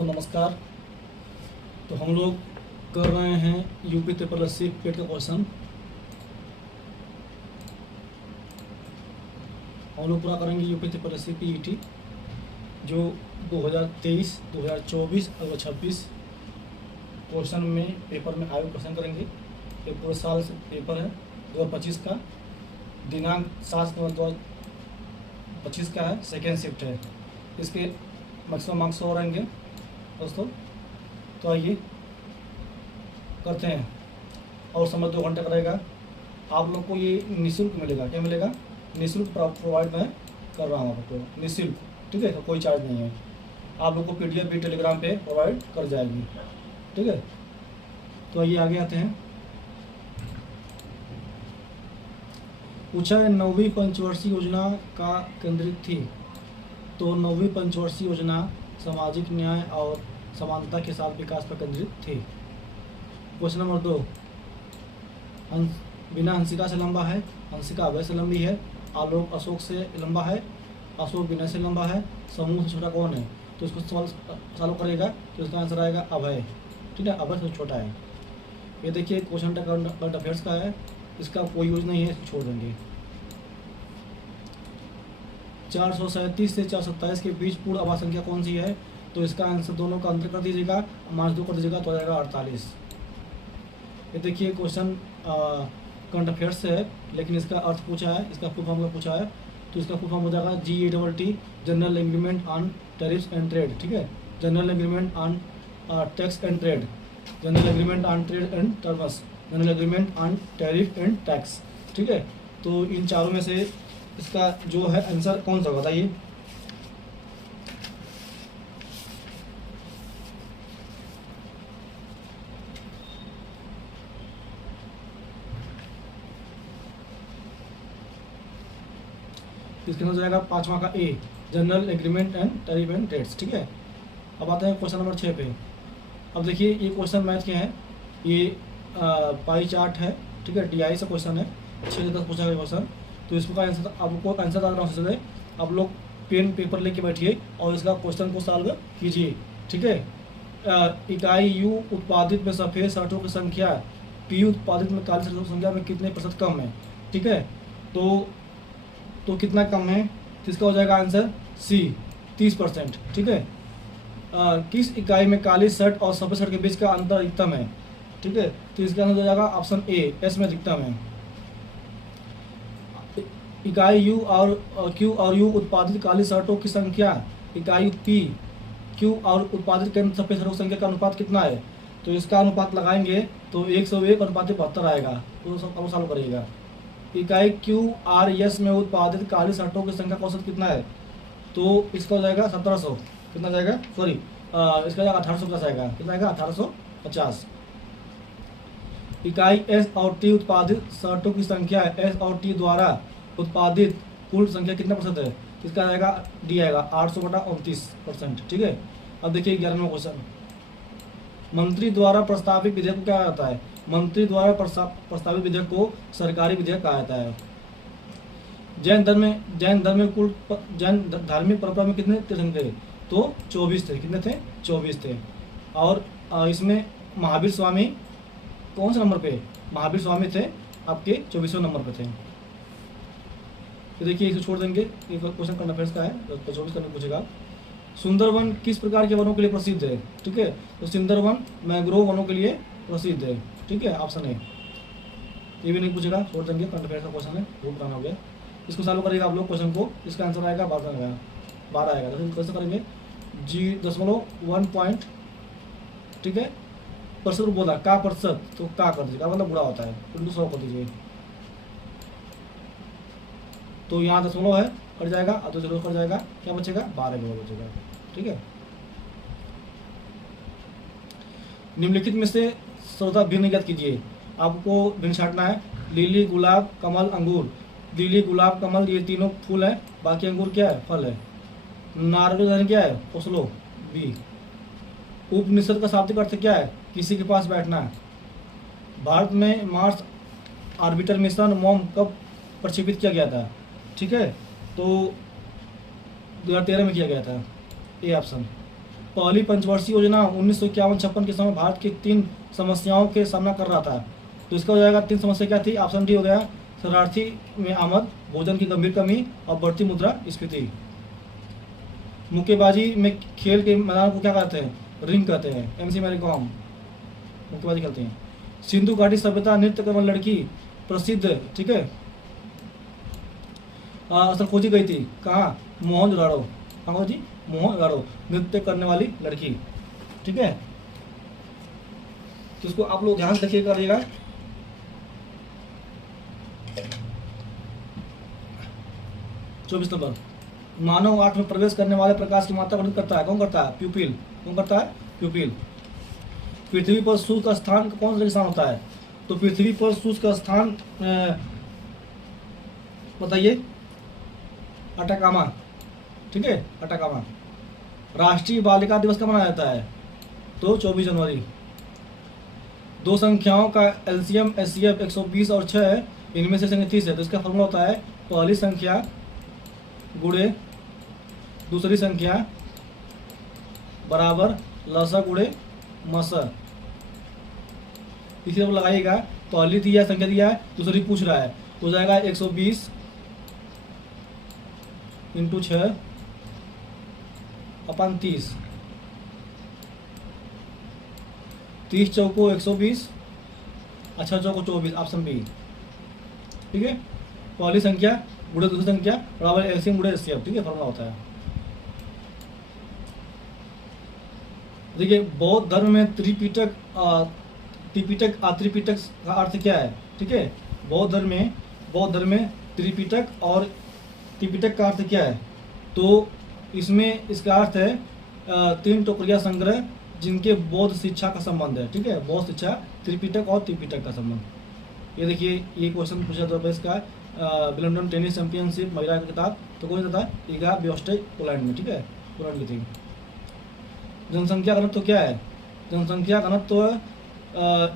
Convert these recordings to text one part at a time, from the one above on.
तो नमस्कार। तो हम लोग कर रहे हैं यूपी पेपर 80 पेट का क्वेश्चन। हम लोग पूरा करेंगे यूपी पेपर 80 पीईटी जो 2023, 2024 और 2026 क्वेश्चन में पेपर में आए क्वेश्चन करेंगे। ये पूरे साल से पेपर है 2025 का, दिनांक 7 नवंबर 2025 का है, सेकेंड शिफ्ट है। इसके मैक्सिमम मार्क्स हो रहेंगे दोस्तों। तो आइए करते हैं। और समय 2 घंटे का रहेगा। आप लोग को ये निःशुल्क मिलेगा। क्या मिलेगा? निःशुल्क प्रोवाइड मैं कर रहा हूँ आपको, निःशुल्क। ठीक है, तो कोई चार्ज नहीं है। आप लोग को पीडीएफ भी टेलीग्राम पे प्रोवाइड कर जाएगी। ठीक है, तो आइए आगे आते हैं। पूछा है 9वीं पंचवर्षीय योजना का केंद्रित थी। तो 9वीं पंचवर्षीय योजना सामाजिक न्याय और समानता के साथ विकास पर केंद्रित थी। क्वेश्चन नंबर 2, बिना हंसिका से लंबा है, हंसिका अभय से लंबी है, आलोक अशोक से लंबा है, अशोक विनय से लंबा है, समूह से छोटा कौन है? तो इसको सवाल सॉल्व करेगा तो इसका आंसर आएगा अभय। ठीक है, अभय से छोटा है। ये देखिए क्वेश्चन करंट अफेयर्स का है, इसका कोई यूज नहीं है, इसको छोड़ देंगे। 437 से 427 के बीच पूर्ण आवास संख्या कौन सी है? तो इसका आंसर दोनों का अंतर कर दीजिएगा, -2 कर दीजिएगा तो आ जाएगा 48। ये देखिए क्वेश्चन करंट अफेयर्स से है, लेकिन इसका अर्थ पूछा है, इसका फुल फॉर्म का पूछा है। तो इसका फुल फॉर्म हो जाएगा GETT, general agreement on tariffs and trade. ठीक है, general agreement on tax and trade, general agreement on trade and terms, general agreement on tariff and tax. ठीक है, तो इन चारों में से इसका जो है आंसर कौन सा बताइए? इसके अंदर जाएगा 5वां का ए, general agreement and tariff and trades. ठीक है, अब आते हैं क्वेश्चन नंबर 6 पे। अब देखिए ये क्वेश्चन मैथ के हैं, ये पाई चार्ट है। ठीक है, DI से क्वेश्चन है, 6 से 10 पूछा गया क्वेश्चन। तो इसका आंसर आपको आंसर डालना हो, आप लोग पेन पेपर लेके बैठिए और इसका क्वेश्चन को सॉल्व कीजिए। ठीक है, इकाई U उत्पादित में सफ़ेद शर्टों की संख्या P उत्पादित में काली शर्टों की संख्या में कितने प्रतिशत कम है? ठीक है, तो कितना कम है? तो इसका हो जाएगा आंसर C, 30%। ठीक है, किस इकाई में काली शर्ट और सफ़ेद शर्ट के बीच का अंतर अधिकतम है? ठीक है, तो इसका आंसर हो जाएगा ऑप्शन ए, S में अधिकतम है। इकाई Q और U उत्पादित काली शर्टों की संख्या इकाई P, Q और उत्पादित सफ़ेद शर्टों की संख्या का अनुपात कितना है? तो इसका अनुपात लगाएंगे तो 101:72 आएगा। तो सब सॉल्व करिएगा। इकाई QRS में उत्पादित काली शर्टों की संख्या का औसत कितना है? तो इसका हो जाएगा 1700। कितना जाएगा? सॉरी, इसका जाएगा 1850 आएगा। कितना आएगा? 1850। इकाई S और T उत्पादित शर्टों की संख्या है, S और T द्वारा उत्पादित कुल संख्या कितना प्रतिशत है? इसका आएगा D आएगा 800/29%। ठीक है, अब देखिए 11वां क्वेश्चन। मंत्री द्वारा प्रस्तावित विधेयक को क्या कहता है? मंत्री द्वारा प्रस्तावित विधेयक को सरकारी विधेयक कहा जाता है। जैन धर्म में कुल जैन धार्मिक परंपरा में कितने तीर्थंकर थे? तो 24 थे। कितने थे? 24 थे। और इसमें महावीर स्वामी कौन से नंबर पे? महावीर स्वामी थे आपके 24वें नंबर पे थे। तो देखिए इसे छोड़ देंगे, ये क्वेश्चन करंट अफेयर्स का है, तो 24 का नहीं पूछेगा। सुंदरवन किस प्रकार के वनों के लिए प्रसिद्ध है? ठीक है, तो सुंदरवन मैंग्रोव वनों के लिए प्रसिद्ध है। ठीक है, ऑप्शन है। ये भी नहीं पूछेगा, छोड़ देंगे। करंट अफेयर्स का क्वेश्चन है, बहुत पुराना हो गया। इसको सॉल्व करेगा आप लोग क्वेश्चन को, इसका आंसर आएगा 12 आएगा। तो कैसे करेंगे? G.1 point. ठीक है, प्रतिशत बोला का प्रतिशत, तो का कर दीजिएगा, मतलब बुरा होता है, तो 100 कर दीजिए। तो यहाँ 0 है, कट जाएगा, तो 0 कट जाएगा, क्या बचेगा? 12 बचेगा। ठीक है, निम्नलिखित में से श्रोता भिन्न ज्ञात कीजिए। आपको भिन्न छांटना है। लिली, गुलाब, कमल, अंगूर। लिली, गुलाब, कमल ये तीनों फूल है, बाकी अंगूर क्या है? फल है। नारंगी क्या है? Oslo, B. उपनिषद का शाब्दिक अर्थ क्या है? किसी के पास बैठना। भारत में मार्स ऑर्बिटर मिशन मोम कब प्रक्षेपित किया गया था? ठीक है, तो 2013 में किया गया था, ए ऑप्शन। पहली पंचवर्षीय योजना 1951-56 के समय भारत की 3 समस्याओं के सामना कर रहा था। तो इसका हो जाएगा 3 समस्या क्या थी? ऑप्शन डी हो गया शरणार्थी में आमद, भोजन की गंभीर कमी और बढ़ती मुद्रास्फीति। मुक्केबाजी में खेल के मैदान को क्या कहते हैं? रिंग कहते हैं। MC मैरी कॉम मुक्केबाजी खेलते हैं। सिंधु घाटी सभ्यता नृत्य करने वाली लड़की प्रसिद्ध, ठीक है, असल खोजी गई थी कहाँ? मोहनजोदाड़ो। कहाँ जी? मोहनजोदाड़ो, नृत्य करने वाली लड़की, ठीक है। तो इसको आप लोग ध्यान से देखिए करिएगा। चौबीस नंबर, मानव आंख में प्रवेश करने वाले प्रकाश की मात्रा वर्णित करता है। कौन करता है? प्यूपिल। कौन करता है? प्यूपिल। पृथ्वी पर सूर्य का स्थान कौन सा स्थान होता है? तो पृथ्वी पर सूर्य का स्थान बताइए। अटाकामा, ठीक है, अटाकामा। राष्ट्रीय बालिका दिवस कब मनाया जाता है? तो 24 जनवरी। दो संख्याओं का LCM HCF 120 और 6 है, इनमें से 30 है। तो इसका फॉर्मूला होता है पहली संख्या गुणे दूसरी संख्या बराबर लसा गुणे मस। इसी तरह लगाइएगा। पहली दिया संख्या दिया है, दूसरी पूछ रहा है, तो हो जाएगा 120 × 6 अपन 30। 30 चौको 120, अच्छा चौको 24, ऑप्शन बी, ठीक है। पहली संख्या गुणे दूसरी संख्या बराबर LCM गुणे HCF, ठीक है, फॉर्मूला होता है। देखिए बौद्ध धर्म में त्रिपिटक त्रिपिटक का अर्थ क्या है? ठीक है, बौद्ध धर्म में त्रिपिटक और त्रिपिटक का अर्थ क्या है? तो इसमें इसका अर्थ है 3 टोकरिया संग्रह जिनके बौद्ध शिक्षा का संबंध है, ठीक है, बौद्ध शिक्षा, त्रिपिटक और त्रिपिटक का संबंध। ये देखिए ये क्वेश्चन पूछा था इसका विंबलडन टेनिस चैंपियनशिप महिला की किताब, तो कौन सा था? ईगा ब्योस्टेज, पोलैंड में, ठीक है, पोलैंड की थी। जनसंख्या घनत्व क्या है? जनसंख्या घनत्व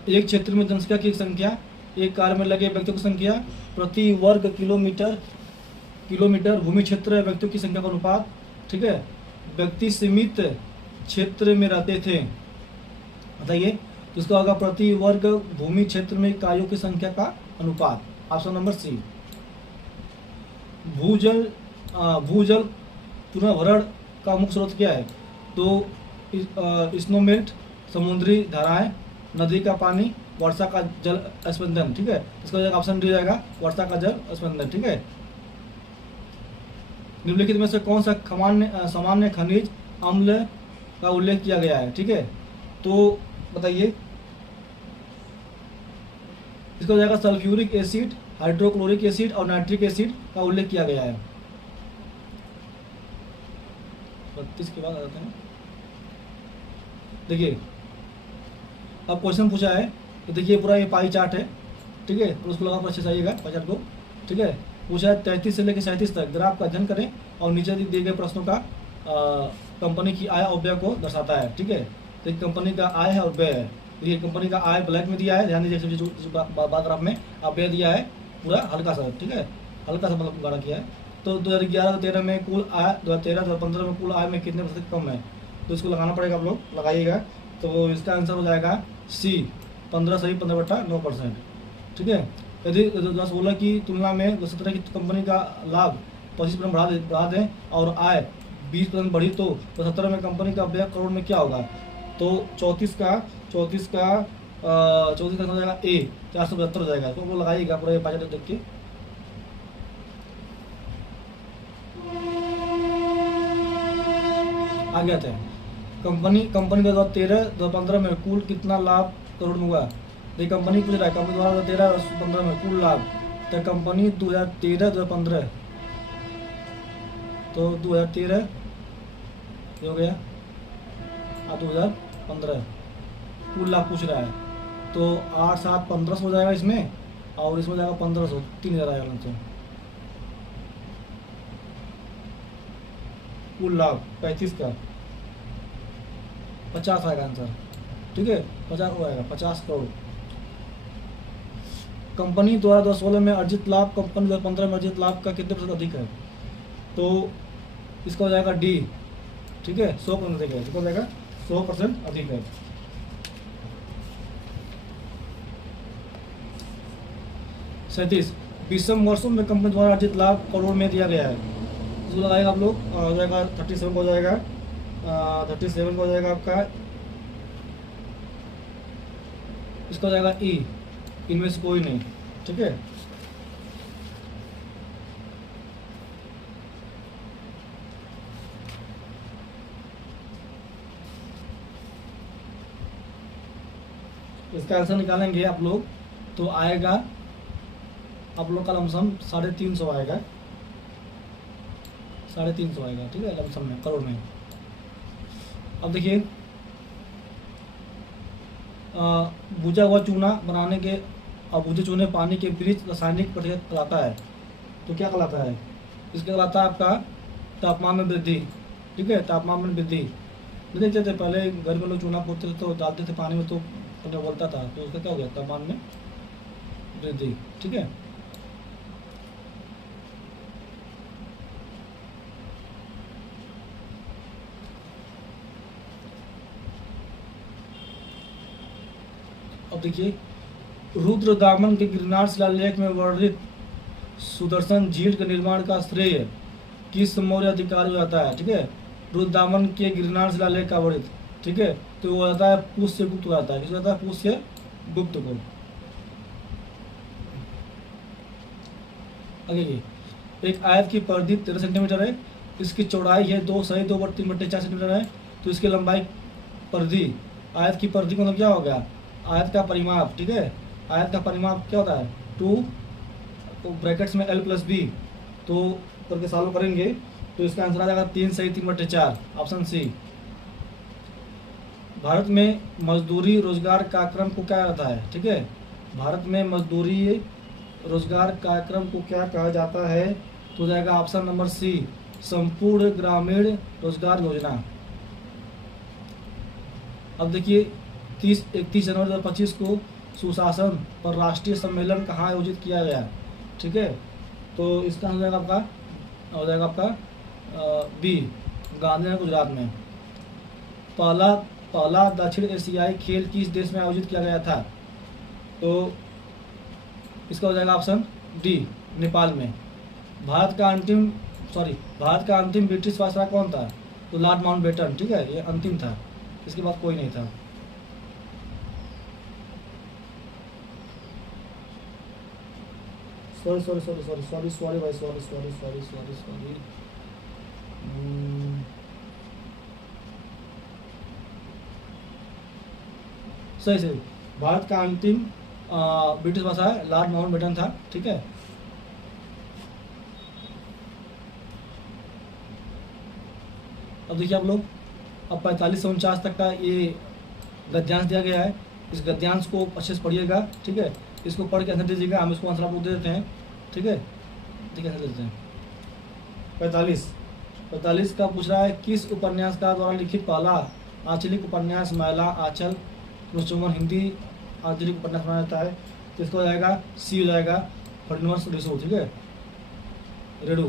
एक क्षेत्र में जनसंख्या की संख्या, एक कार्य में लगे व्यक्तियों की संख्या प्रति वर्ग किलोमीटर भूमि क्षेत्र व्यक्तियों की संख्या का अनुपात, ठीक है। व्यक्ति सीमित क्षेत्र में रहते थे, बताइए, तो इसका होगा प्रति वर्ग भूमि क्षेत्र में इकाइयों की संख्या का अनुपात, ऑप्शन नंबर सी। भूजल पुनर्भरण का मुख्य स्रोत क्या है? तो स्नोमेल्ट, समुद्री धाराएं, नदी का पानी, वर्षा का जल स्पंदन, ठीक है, इसका ऑप्शन डी जाएगा वर्षा का जल स्पंदन, ठीक है। निम्नलिखित में से कौन सा सामान्य खनिज अम्ल का उल्लेख किया गया है? ठीक है, तो बताइए, इसका हो जाएगा सल्फ्यूरिक एसिड, हाइड्रोक्लोरिक एसिड और नाइट्रिक एसिड का उल्लेख किया गया है। 32 के बाद आ जाते हैं। देखिए अब क्वेश्चन पूछा है, तो देखिए पूरा ये पाई चार्ट है, ठीक है, और उसको लगा पर अच्छे से आइएगा पाई चार्ट को, ठीक है। पूछा है 33 से लेकर 37 तक ग्राफ का अध्ययन करें और नीचे दिए गए प्रश्नों का कंपनी की आय और व्यय को दर्शाता है, ठीक है। तो एक कंपनी का आय है और व्यय है, देखिए कंपनी का आय ब्लैक में दिया है, ध्यान दीजिए बात ग्राफ में, और व्यय दिया है पूरा हल्का सा, ठीक है, हल्का सा मतलब गाढ़ा किया है। तो 2011-13 में कुल आय, 2013-2015 में कुल आय में कितने प्रतिशत कम है? तो इसको लगाना पड़ेगा, आप लोग लगाइएगा। तो इसका आंसर हो जाएगा सी, 15 सही 15/9%, ठीक है। यदि 2016 की तुलना में 2017 की कंपनी का लाभ 25% बढ़ा दें और आय 20% बढ़ी, तो 2017 में कंपनी का व्यय करोड़ में क्या होगा? तो 34 का हो जाएगा ए, 475 हो जाएगा। तो वो लगाइएगा पूरा बजट देख के। आ गया था कंपनी का 2013-2015 में कुल कितना लाभ करोड़ में हुआ? देखिए कंपनी पूछ रहा है, कंपनी 2013-2015 में कुल लाभ, तो कंपनी 2013-2015, तो 2013 हो गया और 2015 कुल लाभ पूछ रहा है, तो 8-7-1500 हो जाएगा इसमें, और इसमें जाएगा 1500, 3000 आएगा आंसर। कुल लाभ 35 का 50 आएगा आंसर, ठीक है, 50 हो आएगा, 50 करोड़। कंपनी द्वारा 2016 में अर्जित लाभ कंपनी 2015 में अर्जित लाभ का कितने प्रतिशत अधिक है? तो इसका हो जाएगा डी, ठीक है, 100% अधिक है, कितना हो जाएगा 100% अधिक है। सैंतीस, 20वें वर्षों में कंपनी द्वारा अर्जित लाभ करोड़ में दिया गया है। इसको लगाएगा आप लोग, हो जाएगा 37 हो जाएगा, 37 हो जाएगा आपका, इसका हो जाएगा ई, इनमें से कोई नहीं, ठीक है। इसका आंसर निकालेंगे आप लोग तो आएगा आप लोग का लमसम 350 आएगा, 350 आएगा, ठीक है, लमसम में, करोड़ में। अब देखिए, भुजा हुआ चूना बनाने के अबूझे चूने पानी के बीच रासायनिक प्रतिक्रिया कहलाता है, तो क्या कहलाता है? इसके कहलाता है आपका तापमान में वृद्धि, ठीक है, तापमान में वृद्धि। देखते थे पहले घर में लोग चूना पोतते थे तो डालते थे पानी में, तो उन्हें बोलता था, तो उसका क्या हो गया? तापमान में वृद्धि, ठीक है। अब देखिए, रुद्रदामन के गिरनार शिलालेख में वर्णित सुदर्शन झील के निर्माण का श्रेय किस मौर्य अधिकारी को जाता है? ठीक है, रुद्रदामन के गिरनार शिलालेख का वर्णित, ठीक है, तो वो जाता है पुष्यगुप्त को जाता है। किसको जाता है? पुष्यगुप्त को। आगे, एक आयत की परिधि 13 सेंटीमीटर है, इसकी चौड़ाई है 2.3/4 सेंटीमीटर है, तो इसकी लंबाई परिधि, आयत की परिधि का मतलब क्या हो गया? आयत का परिमाप, ठीक है, आयत का परिमाप क्या होता है? 2 तो ब्रैकेट्स में L+B, तो करके सॉल्व करेंगे तो इसका आंसर आ जाएगा 3/3/4, ऑप्शन सी। भारत में मजदूरी रोजगार कार्यक्रम को क्या कहता है? ठीक है, भारत में मजदूरी रोजगार कार्यक्रम को क्या कहा जाता है? तो जाएगा ऑप्शन नंबर सी, संपूर्ण ग्रामीण रोजगार योजना। अब देखिए, 31 जनवरी 2025 को सुशासन पर राष्ट्रीय सम्मेलन कहाँ आयोजित किया गया? ठीक है, तो इसका हो जाएगा आपका बी, गांधीनगर गुजरात में। पहला दक्षिण एशियाई खेल किस देश में आयोजित किया गया था? तो इसका हो जाएगा ऑप्शन डी, नेपाल में। भारत का अंतिम ब्रिटिश वायसराय कौन था? तो लॉर्ड माउंटबेटन, ठीक है, ये अंतिम था, इसके बाद कोई नहीं था। सॉरी भाई, सॉरी। सही, भारत का अंतिम ब्रिटिश भाषा है लॉर्ड माउंटबेटन था, ठीक है। अब देखिए आप लोग, अब 45 से 49 तक का ये गद्यांश दिया गया है, इस गद्यांश को अच्छे से पढ़िएगा, ठीक है, इसको पढ़ के आंसर दीजिएगा, हम इसको आंसर आपको दे देते हैं, ठीक है, ठीक है, आंसर देते हैं। 45 का पूछ रहा है, किस उपन्यासकार द्वारा लिखित पहला आंचलिक उपन्यास महिला आंचल पुनश्चमन हिंदी आंचलिक उपन्यास माना जाता है? तो इसको हो जाएगा सी, हो जाएगा फर्टिनस रिसो, ठीक है, रेडू।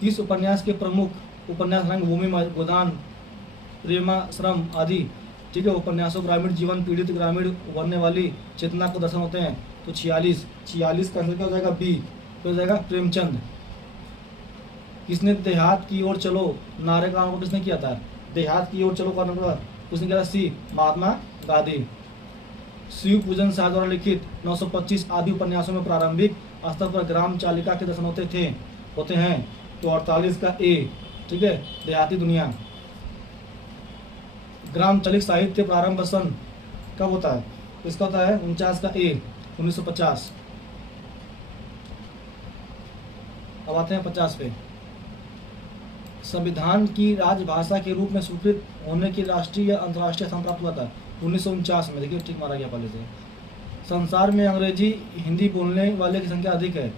किस उपन्यास के प्रमुख उपन्यास रंगभूमि, गोदान, प्रेमाश्रम आदि, ठीक है, उपन्यासों ग्रामीण जीवन, पीड़ित ग्रामीण उभरने वाली चेतना को दर्शन होते हैं? तो 46 का आंसर क्या हो जाएगा? बी, तो हो जाएगा प्रेमचंद। किसने देहात की ओर चलो नारे का आरंभ किसने किया था? देहात की ओर चलो का आरंभ किसने किया था? सी, महात्मा गांधी। शिव पूजन शाह द्वारा लिखित 925 आदि उपन्यासों में प्रारंभिक स्तर पर ग्राम चालिका के दर्शन होते हैं? तो 48 का ए, ठीक है, देहाती दुनिया। ग्राम चलिक साहित्य प्रारंभ सन कब होता है? इसका होता है 49 का ए, 1950। अब आते हैं 50 पे। संविधान की राजभाषा के रूप में स्वीकृत होने की राष्ट्रीय या अंतर्राष्ट्रीय स्थान प्राप्त हुआ था? 1949 में, देखिए ठीक मारा गया पहले से। संसार में अंग्रेजी हिंदी बोलने वाले की संख्या अधिक है,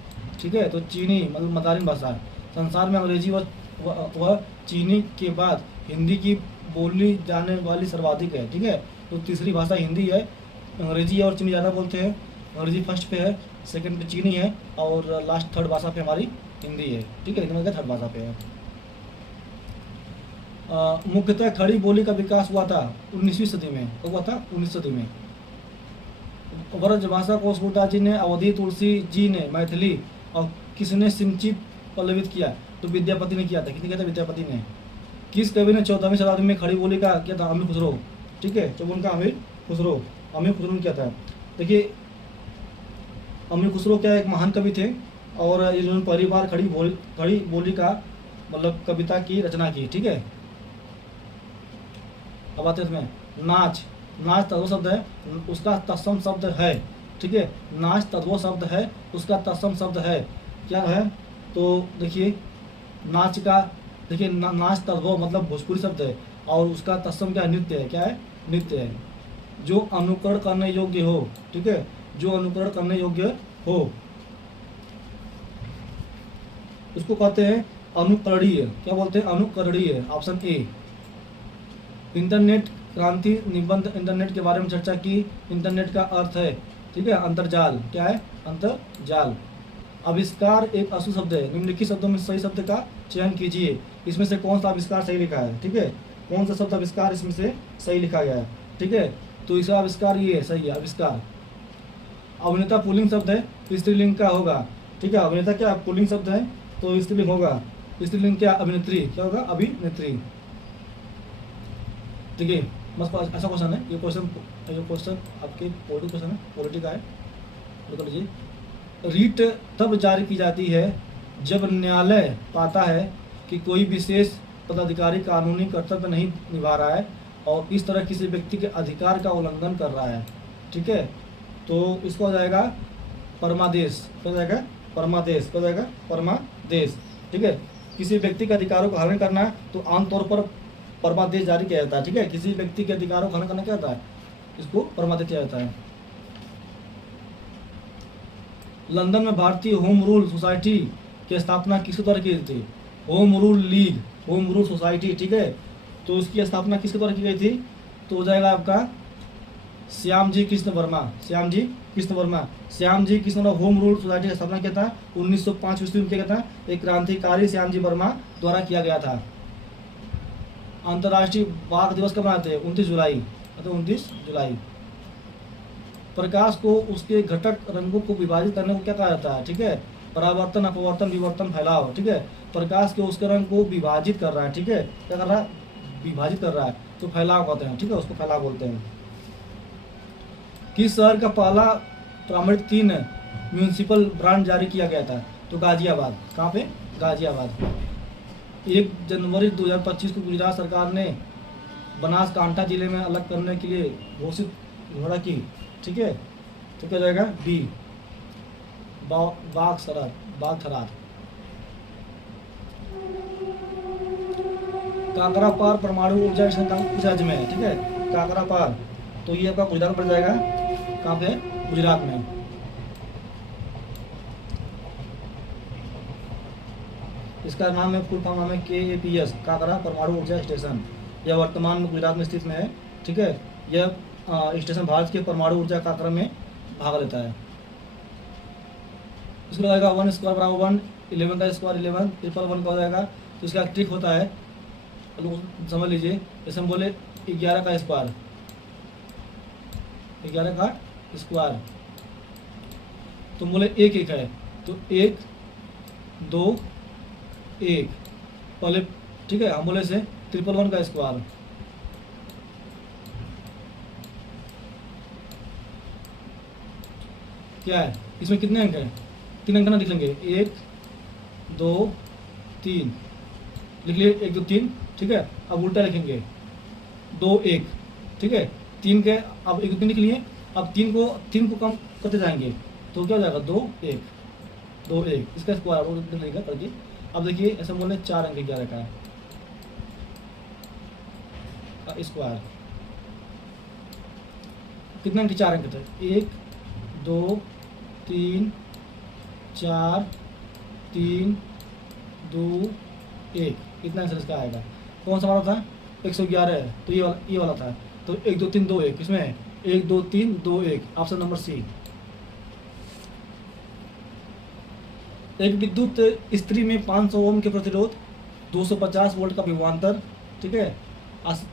ठीक है, तो चीनी मतलब मंदारिन भाषा। संसार में अंग्रेजी व चीनी के बाद हिंदी की बोली जाने वाली सर्वाधिक है, ठीक है, तो तीसरी भाषा हिंदी है। अंग्रेजी और चीनी ज़्यादा बोलते हैं, अंग्रेजी फर्स्ट पे है, सेकंड पे चीनी है, और लास्ट थर्ड भाषा पे हमारी हिंदी है, ठीक है, लेकिन थर्ड भाषा पे है। मुख्यतः खड़ी बोली का विकास हुआ था 19वीं सदी में। कब हुआ था? 19वीं सदी में। ब्रजभाषा को सुरदास जी ने, अवधि तुलसी जी ने मैथिली, और किसने सिंचित पल्लवित किया? तो विद्यापति ने किया था। किसने किया था? विद्यापति ने। किस कवि ने 14वीं शताब्दी में खड़ी बोली का किया था? अमीर खुसरो। ठीक है, जो उनका अमीर खुसरो ने किया था। देखिए अमीर खुसरो क्या एक महान कवि थे, और ये जो पहली बार खड़ी बोली का मतलब कविता की रचना की। ठीक है, अब आते हैं इसमें नाच। नाच तत्व शब्द है, उसका तत्सम शब्द है। ठीक है, नाच तत्व शब्द है, उसका तत्सम शब्द है। क्या है? तो देखिए नाच का, देखिए नाच तत्व मतलब भोजपुरी शब्द है, और उसका तत्सम क्या है? नृत्य है। क्या है? नृत्य है, जो अनुकरण करने योग्य हो। ठीक है, जो अनुकरण करने योग्य हो उसको कहते हैं अनुकरणीय। क्या बोलते हैं? अनुकरणीय। Option A. इंटरनेट क्रांति निबंध इंटरनेट के बारे में चर्चा की। इंटरनेट का अर्थ है, ठीक है, अंतर्जाल। क्या है? अंतर्जाल। आविष्कार एक अशुभ शब्द है, निम्नलिखित शब्दों में सही शब्द का चयन कीजिए। इसमें से कौन सा आविष्कार सही लिखा है? ठीक है, कौन सा शब्द आविष्कार इसमें से सही लिखा गया है? ठीक है, तो इसका आविष्कार ये है, सही है आविष्कार। अभिनेता पुल्लिंग शब्द है, स्त्रीलिंग का होगा। ठीक है, अभिनेता क्या पुल्लिंग शब्द है, तो स्त्रीलिंग होगा। स्त्रीलिंग क्या? अभिनेत्री। क्या होगा? अभिनेत्री। ठीक है, बस ऐसा क्वेश्चन है ये क्वेश्चन आपके पॉलिटिकल क्वेश्चन है, पॉलिटिक का है। निकल लीजिए। रीट तब जारी की जाती है जब न्यायालय पाता है कि कोई विशेष पदाधिकारी कानूनी कर्तव्य नहीं निभा रहा है और इस तरह किसी व्यक्ति के अधिकार का उल्लंघन कर रहा है। ठीक है, तो इसको हो जाएगा परमादेश। क्या हो जाएगा? परमादेश। क्या हो जाएगा? परमादेश। ठीक है, किसी व्यक्ति के अधिकारों को हनन करना तो आमतौर पर परमादेश जारी किया जाता है। ठीक है, किसी व्यक्ति के अधिकारों को हनन करना क्या होता है? इसको परमादेश किया जाता है। लंदन में भारतीय होम रूल सोसाइटी की स्थापना किसके द्वारा की गई थी? Home rule league, home rule society. ठीक है, तो उसकी स्थापना किसके द्वारा की गई थी? तो हो जाएगा आपका Shyamji Krishna Verma. Shyamji Krishna Verma. Shyamji Krishna home rule society की स्थापना किया था 1905 ईस्वी में। किया गया था? एक क्रांतिकारी श्यामजी वर्मा द्वारा किया गया था। अंतर्राष्ट्रीय बाघ दिवस कब मनाते हैं? 29 जुलाई। मतलब 29 जुलाई। प्रकाश को उसके घटक रंगों को विभाजित करने को क्या कहा जाता है? ठीक है, परावर्तन, अपवर्तन, विवर्तन, फैलाव। ठीक है, प्रकाश के उसके रंग को विभाजित कर रहा है। ठीक है, क्या कर रहा है? विभाजित कर रहा है, तो फैलाव कहते हैं। ठीक है, उसको फैलाव बोलते हैं। किस शहर का पहला प्रमाणित 3 म्यूनिसिपल ब्रांड जारी किया गया था? तो गाजियाबाद। कहाँ पे? गाजियाबाद। 1 जनवरी 2025 को गुजरात सरकार ने बनासकांठा जिले में अलग करने के लिए घोषित घोषणा की। ठीक है, तो क्या जाएगा? बी। बाघ थराद। काकरापार परमाणु ऊर्जा संस्थान किस राज्य में है? ठीक है, काकरापार, तो ये आपका गुजरात में पड़ जाएगा। कहाँ पे? गुजरात में। इसका नाम है, फुल फॉर्म नाम है KAPS, काकरा परमाणु ऊर्जा स्टेशन। यह वर्तमान में गुजरात में स्थित में है। ठीक है, यह स्टेशन भारत के परमाणु ऊर्जा कार्यक्रम में भाग लेता है। इसको जाएगा 1 स्क्वायर बराबर 1, 11 का स्क्वायर 11, 1 का हो जाएगा। तो इसका ट्रिक होता है, समझ लीजिए। जैसे हम बोले 11 का स्क्वायर, 11 का स्क्वायर, तो बोले 1 1 है, तो 1 2 1 पहले। ठीक है, हम बोले से 1 का स्क्वायर, क्या है? इसमें कितने अंक हैं? 3 अंक ना लिख लेंगे। 1 2 3 लिख लिए, 1 2 3। ठीक है, अब उल्टा लिखेंगे 2 1। ठीक है, 3 के अब 1 2 3 लिख लिए। अब 3 को कम करते जाएंगे, तो क्या हो जाएगा? 2 1 2 1। इसका स्क्वायर वो लिखेगा करके। अब देखिए ऐसा बोले 4 अंक 11 का स्क्वायर, कितने अंक? 4 अंक थे। 1 2 3 4 3 2 1। कितना आंसर इसका आएगा? कौन सा वाला था? 111 है, तो ये वाला था। तो 1 2 3 2 1 किसमें है? 1 2 3 2 1, ऑप्शन नंबर सी। एक विद्युत इस्त्री में 500 ओम के प्रतिरोध, 250 वोल्ट का विभवांतर, ठीक है।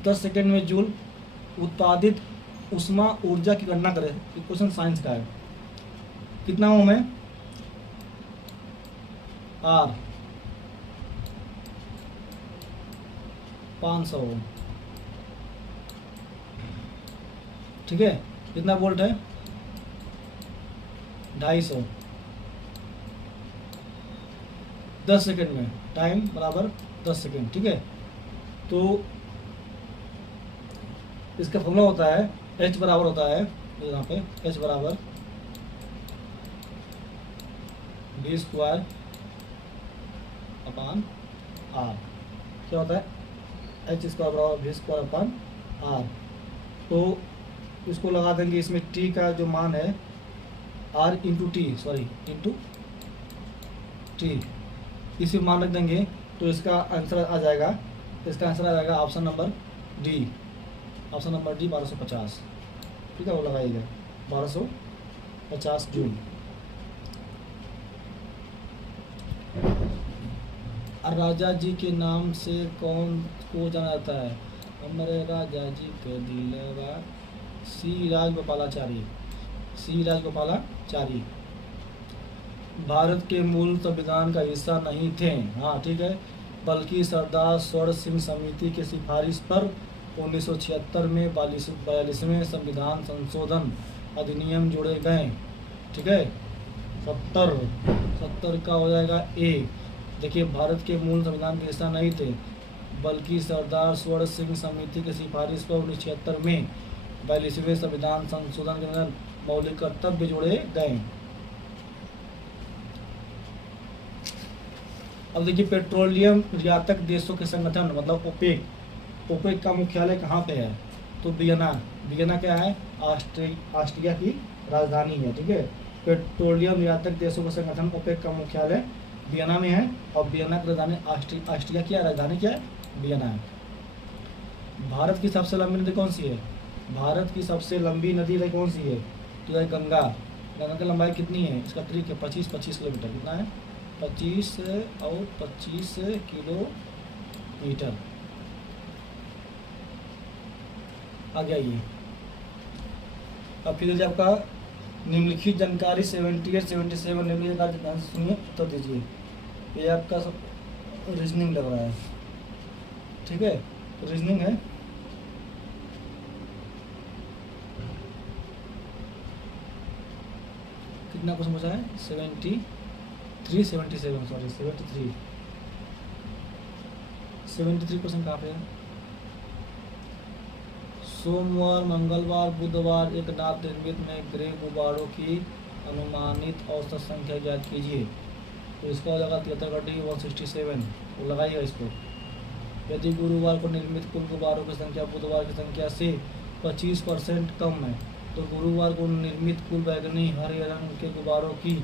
10 सेकेंड में जूल उत्पादित उष्मा ऊर्जा की गणना करें। क्वेश्चन साइंस का है। कितना ओम है? आर 500 ओम, ठीक है। कितना वोल्ट है? 250। 10 सेकेंड में, टाइम बराबर 10 सेकेंड, ठीक है। तो इसका फॉर्मूला होता है H बराबर होता है यहाँ पे H बराबर V² अपान R। क्या होता है? H² बराबर V² अपान R। तो इसको लगा देंगे, इसमें T का जो मान है R इंटू T, इसी मान रख देंगे तो इसका आंसर आ जाएगा। इसका आंसर आ जाएगा option number D. Option number D 1250, ठीक है। वो लगाइएगा 1250 जूल। राजा जी के नाम से कौन को जाना जाता है? हमारे राजा जी के दिलवा सी राजगोपालाचारी भारत के मूल संविधान का हिस्सा नहीं थे, हाँ ठीक है, बल्कि सरदार स्वर्ण सिंह समिति की सिफारिश पर 1976 में 42वें संविधान संशोधन अधिनियम जोड़े गए, ठीक है। 70 का हो जाएगा ए। देखिए, भारत के मूल संविधान का हिस्सा नहीं थे, बल्कि सरदार स्वर्ण सिंह समिति की सिफारिश पर 1976 में 42वें संविधान संशोधन के अंदर मौलिक कर्तव्य जोड़े गए। अब देखिए, पेट्रोलियम निर्यातक देशों के संगठन मतलब ओपेक का मुख्यालय कहाँ पे है? तो वियना क्या है? ऑस्ट्रिया की राजधानी है, ठीक है। पेट्रोलियम निर्यातक देशों का संगठन ओपेक का मुख्यालय वियना में है, और वियना की राजधानी ऑस्ट्रिया की राजधानी क्या है? वियना है। भारत की सबसे लंबी नदी कौन सी है? भारत की सबसे लंबी नदी कौन सी है? तो है गंगा। गंगा की लंबाई कितनी है? इसका ट्रिक है 25 किलोमीटर। कितना है? 25 और 25 किलोमीटर। आ गया ये। अब फिर आपका निम्नलिखित जानकारी 78 77 निम्नलिखित जानकारी सुनिए, उत्तर दीजिए। ये आपका सब रीजनिंग लग रहा है, ठीक है, रीजनिंग है। कितना क्वेश्चन बचा है? 73 क्वेश्चन कहाँ पे है? सोमवार, मंगलवार, बुधवार एक नाप निर्मित में ग्रे गुब्बारों की अनुमानित औसत संख्या ज्ञात कीजिए। तो इसका हो जाएगा 73 167, तो लगाइएगा इसको। यदि गुरुवार को निर्मित कुल गुब्बारों की संख्या बुधवार की संख्या से 25% कम है, तो गुरुवार को निर्मित कुल बैगनी हरे रंग के गुब्बारों की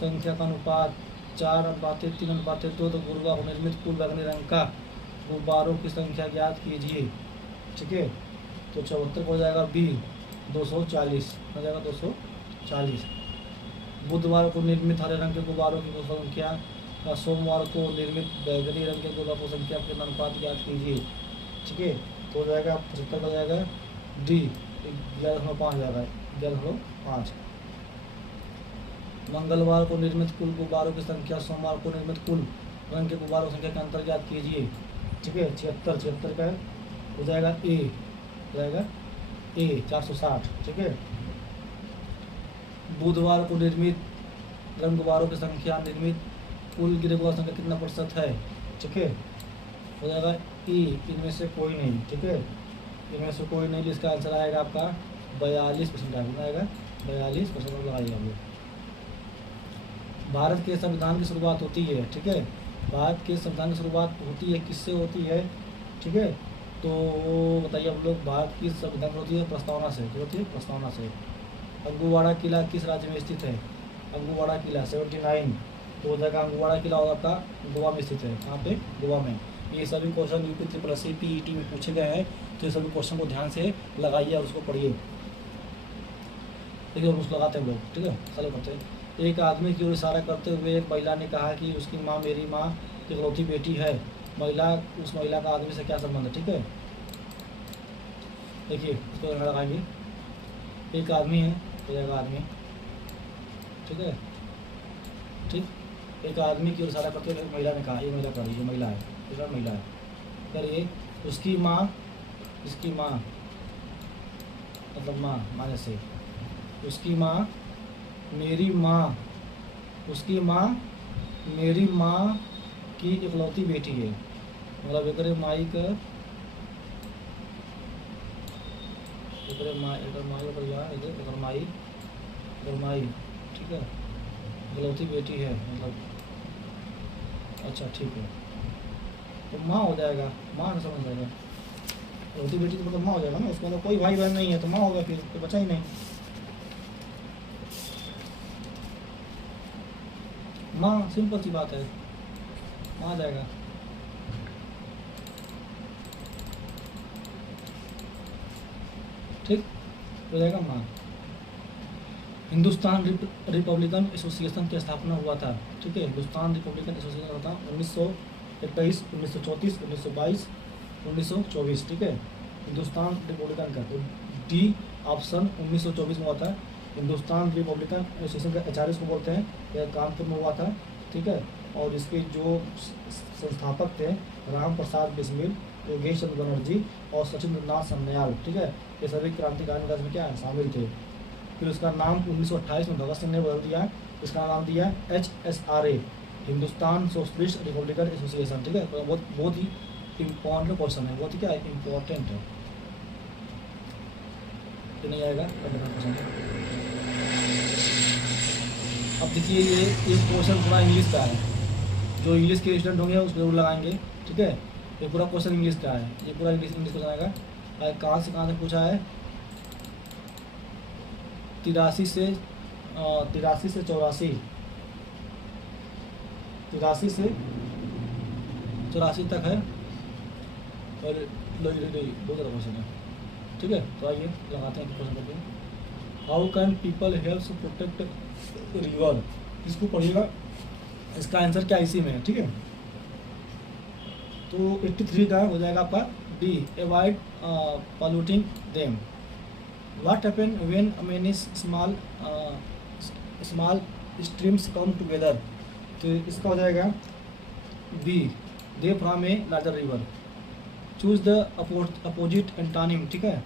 संख्या का अनुपात 4:3:2, तो गुरुवार को निर्मित कुल बैगनी रंग का गुब्बारों की संख्या ज्ञात कीजिए, ठीक है। तो 74 हो जाएगा बी 240, हो जाएगा 240। बुधवार को निर्मित हरे रंग के गुब्बारों की संख्या का सोमवार को निर्मित बैगनी रंग के गुब्बारों की संख्या के अनुपात ज्ञात कीजिए, ठीक है। तो हो जाएगा 75 हो जाएगा डी 11.5 जाएगा 11.5। मंगलवार को निर्मित कुल गुब्बारों की संख्या सोमवार को निर्मित कुल रंग के गुब्बारों की संख्या का अंतर ज्ञात कीजिए, ठीक है। 76 का हो जाएगा ए, 460, ठीक है। बुधवार को निर्मित रंग गुब्बारों की संख्या निर्मित कुल गिरे गुब्बारों की संख्या कितना प्रतिशत है, ठीक है। हो जाएगा ई, इनमें से कोई नहीं, ठीक है, इनमें से कोई नहीं। इसका आंसर आएगा आपका 42% आएगा 42% लगाइएगा हम लोग। भारत के संविधान की शुरुआत होती है, ठीक है। भारत के संविधान की शुरुआत होती है किससे होती है, ठीक है। तो बताइए आप लोग, भारत की संविधान होती है प्रस्तावना से, जो होती है प्रस्तावना से। अंगुवाड़ा किला किस राज्य में स्थित है? अंगुवाड़ा किला 79, तो हो जाएगा अंगुवाड़ा किला और आपका गोवा में स्थित है। कहाँ पे? गोवा में। ये सभी क्वेश्चन यूपी ट्रिपल पीईटी में पूछे गए हैं, तो ये सभी क्वेश्चन को ध्यान से लगाइए और उसको पढ़िए, ठीक है। उसको लगाते हैं लोग, ठीक है, चालू करते हैं। एक आदमी की ओर इशारा करते हुए एक महिला ने कहा कि उसकी माँ मेरी माँ इकलौती बेटी है, महिला, उस महिला का आदमी से क्या संबंध है, ठीक है। देखिए इसको लगाएंगे, एक आदमी है, हो जाएगा आदमी, ठीक है, ठीक। एक आदमी की ओर इशारा करते हुए महिला ने कहा, ये महिला कर रही है, महिला है, दूसरा महिला है, करिए उसकी माँ, इसकी माँ मतलब माँ, माने से, उसकी माँ मेरी माँ, उसकी माँ मेरी माँ की इकलौती बेटी है, मतलब एक माई का माई, ठीक है, इकलौती बेटी है मतलब, अच्छा ठीक है, तो माँ हो जाएगा, माँ ना समझ जाएगा, इकलौती बेटी तो मतलब माँ हो जाएगा ना, उसका मतलब कोई भाई बहन नहीं है तो माँ हो गया, फिर कोई बचा ही नहीं, माँ, सिंपल सी बात है, माँ आ जाएगा। ठीक हो जाएगा माँ। हिंदुस्तान रिपब्लिकन एसोसिएशन की स्थापना हुआ था, ठीक है, हिंदुस्तान रिपब्लिकन एसोसिएशन हुआ था 1921, 1934, 1922, 1924, ठीक है, हिंदुस्तान रिपब्लिकन का, तो डी ऑप्शन 1924 में हुआ था। हिंदुस्तान रिपब्लिकन एसोसिएशन का एचआरएस को बोलते हैं, यह कानपुर में हुआ था, ठीक है, और इसके जो संस्थापक थे राम प्रसाद बिस्मिल, योगेश चंद्र बनर्जी और सचिंद्र नाथ सन्याल, ठीक है, ये सभी क्रांतिकारी में क्या है, शामिल थे। फिर उसका नाम 1928 में भगत सिंह ने बदल दिया, इसका नाम दिया HSRA, Hindustan socialist Republican association, ठीक है, तो बहुत ही इम्पोर्टेंट क्वेश्चन है, बहुत ही क्या इम्पोर्टेंट है, तो नहीं आएगा क्वेश्चन। अब देखिए ये क्वेश्चन पूरा इंग्लिश का है, जो इंग्लिश के स्टूडेंट होंगे उसको जरूर लगाएंगे, ठीक है, ये पूरा क्वेश्चन इंग्लिश का है, ये पूरा इंग्लिश क्वेश्चन आएगा। कहाँ से पूछा है, 83 से 84 तक है, और बहुत ज़्यादा क्वेश्चन है, ठीक है, तो आइए लगाते हैं क्वेश्चन करते हैं। How can people help to protect river, इसको पढ़िएगा, इसका आंसर क्या इसी में है, ठीक है। तो 83 का हो जाएगा आपका D, avoid polluting them. What happen when many small streams come together, तो इसका हो जाएगा B, they from a larger river. Choose the opposite antonym, ठीक है,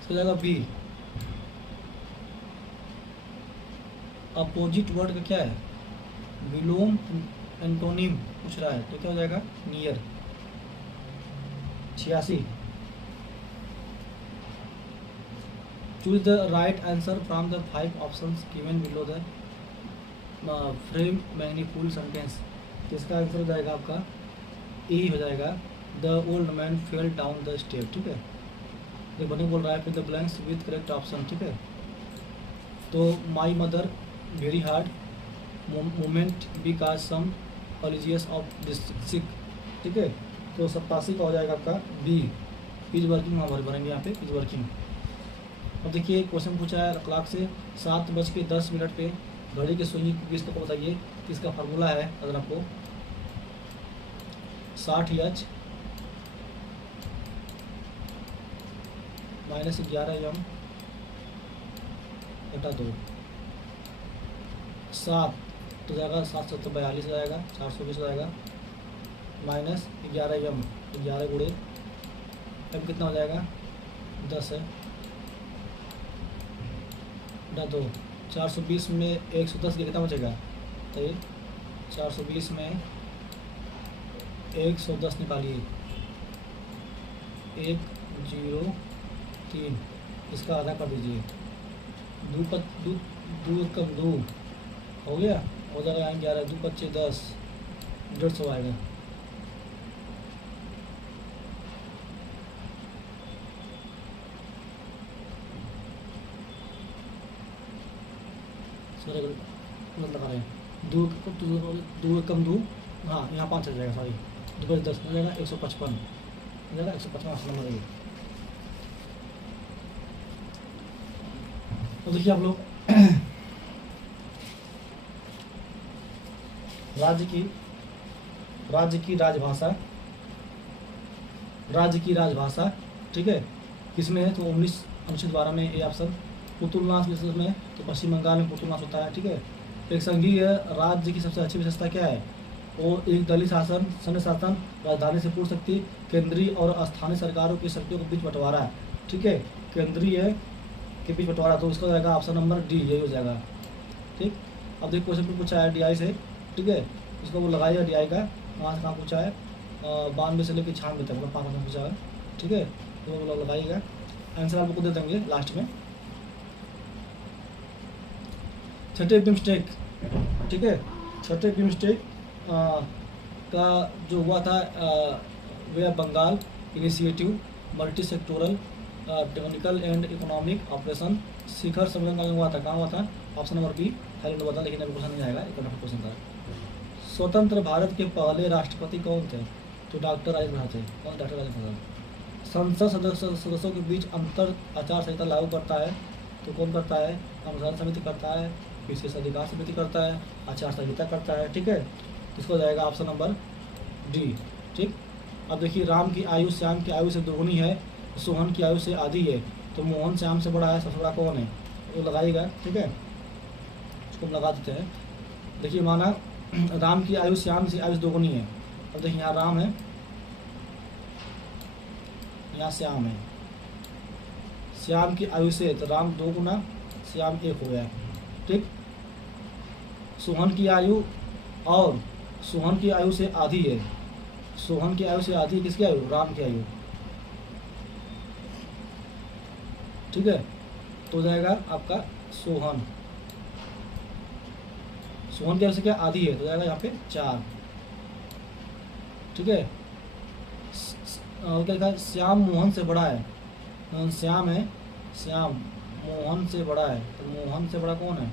इसका हो जाएगा बी। अपोजिट वर्ड का क्या है, विलोम, एंटोनिम पूछ रहा है, तो क्या हो जाएगा, near. 86, choose the right answer from the 5 options given below the frame meaningful sentence, तो इसका आंसर हो जाएगा आपका ए हो जाएगा, the old man fell down the step, ठीक है, ये बने बोल रहा है, फिर the blanks with correct option, ठीक है। तो my mother very hard moment because some colleagues of district, ठीक है, तो 87 का हो जाएगा आपका बी, इज वर्किंग, हमारे भरेंगे यहाँ पे इज वर्किंग। अब देखिए क्वेश्चन पूछा है क्लॉक से 7:10 पे घड़ी की सुई किस को बताइए, किसका फार्मूला है, अगर आपको 60H -11M घटा 2, 7 तो जाएगा 742 हो जाएगा, 420 हो जाएगा, -11M 11 गुणे अब कितना हो जाएगा 10 है, 2 420 में 110 के कितना बचेगा, तो ये 420 में 110 निकालिए, 103, इसका आधा कर दीजिए, 2 कम 2 हो गया, हो जाएगा 11, 2 25 10, 150 आएगा। लगा रहे हैं 2 कम 2, हाँ यहाँ 5 आ जाएगा, सॉरी 2 × 10 हो जाएगा 155 हो जाएगा, 155 नंबर है। तो देखिए आप लोग राज्य की राज्य की राजभाषा, राज्य की राजभाषा, ठीक है, किसमें है? तो 19 अनुच्छेद 12 में ये ऑप्शन। पुतुलनाथ में तो पश्चिम बंगाल में पुतुलनाथ होता है, ठीक है। एक संघीय राज्य की सबसे अच्छी विशेषता क्या है? वो एक दलीय शासन, संघ शासन, राजधानी से पूर्ण शक्ति, केंद्रीय और स्थानीय सरकारों की शक्तियों के बीच बंटवारा है, ठीक है, केंद्रीय के बीच बंटवारा। तो इसका हो जाएगा ऑप्शन नंबर डी, यही हो जाएगा, ठीक। अब देखिए क्वेश्चन पूछा है DI से, ठीक है, इसको वो लगाइएगा DI का, वहाँ से कहाँ पूछा है? 92 से लेकर 96 तक, मतलब 5 पूछा है, ठीक है, तो वो लगाइएगा। आंसर आपको दे देंगे लास्ट में। छठे बिम्स्टेक, ठीक है, छठे बिम्स्टेक का जो हुआ था bay of Bengal initiative multi sectoral technical and economic operation शिखर सम्मेलन का हुआ था, कहाँ हुआ था? ऑप्शन नंबर बी, थाईलैंड हुआ था, लेकिन अभी क्वेश्चन नहीं आएगा, एक क्वेश्चन था। स्वतंत्र भारत के पहले राष्ट्रपति कौन थे? तो डॉक्टर राजेंद्र प्रसाद थे। कौन? डॉक्टर राजेंद्र प्रसाद। संसद सदस्यों के बीच अंतर आचार संहिता लागू करता है, तो कौन करता है? अनुदान समिति करता है, विशेष अधिकार समिति करता है, आचार संहिता करता है, ठीक है। इसको हो जाएगा ऑप्शन नंबर डी, ठीक। अब देखिए, राम की आयु श्याम की आयु से दोगुनी है, सोहन की आयु से आधी है, तो मोहन श्याम से बड़ा है, सबसे बड़ा कौन है? वो लगाइएगा, ठीक है, इसको हम लगा देते हैं। देखिए, माना राम की आयु श्याम से आयु से दोगुनी है। अब देखिए, यहाँ राम है, यहाँ श्याम है, श्याम की आयु से तो राम 2 गुना, श्याम 1 हो गया, ठीक। सोहन की आयु, और सोहन की आयु से आधी है, सोहन की आयु से आधी किसकी आयु? राम की आयु, ठीक है। तो हो जाएगा आपका सोहन, सोहन की आयु से क्या? आधी है, तो जाएगा यहाँ पे 4, ठीक है। क्या लिखा है? श्याम मोहन से बड़ा है, श्याम है, श्याम मोहन से बड़ा है, तो मोहन से बड़ा कौन है?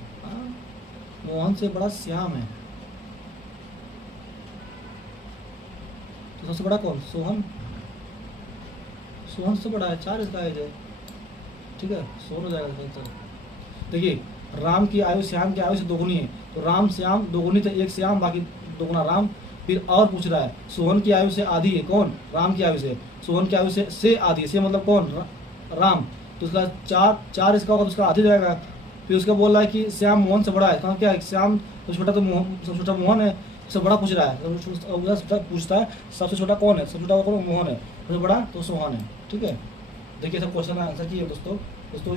मोहन से बड़ा श्याम है, तो सबसे बड़ा कौन? सोहन, सोहन से बड़ा है, 4 इसका एज है, ठीक है, सोहन हो जाएगा आंसर। देखिए, राम की आयु श्याम की आयु से दोगुनी है, तो राम श्याम दोगुनी, तो 1 श्याम बाकी 2 गुना राम। फिर और पूछ रहा है, सोहन की आयु से आधी है, कौन? राम की आयु से, सोहन की आयु से आधी, से मतलब कौन? राम, तो उसका 4 इसका होगा, तो उसका आधी जाएगा। फिर उसका बोल रहा है कि श्याम मोहन से बड़ा है, कहाँ क्या है? श्याम तो छोटा, तो मोहन सबसे छोटा मोहन है, सबसे बड़ा पूछ रहा है, पूछता है सबसे छोटा कौन है? सबसे छोटा कौन? मोहन है, सबसे बड़ा तो सोहन है, ठीक है। देखिए, सब क्वेश्चन आंसर किए दोस्तों,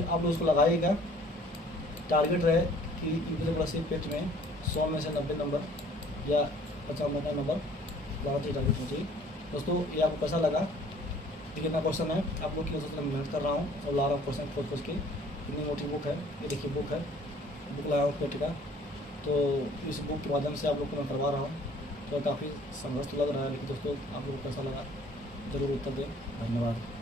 आप लोग उसको लगाइएगा। टारगेट रहे कि यूपीएससी पेट में 100 में से 90 नंबर या 95 नंबर बहुत ही टारगेट होना चाहिए दोस्तों। ये आपको कैसा लगा? कितना क्वेश्चन है, आप लोग की वजह से मैं मेहनत कर रहा हूँ और ला रहा हूँ क्वेश्चन खोज के। इतनी मोटी बुक है, ये देखिए बुक है, बुक लाया हूँ पेट का, तो इस बुक के माध्यम से आप लोग को मैं करवा रहा हूँ। तो काफ़ी संघर्ष लग रहा है, लेकिन दोस्तों आप लोग को कैसा लगा ज़रूर उत्तर दें। धन्यवाद।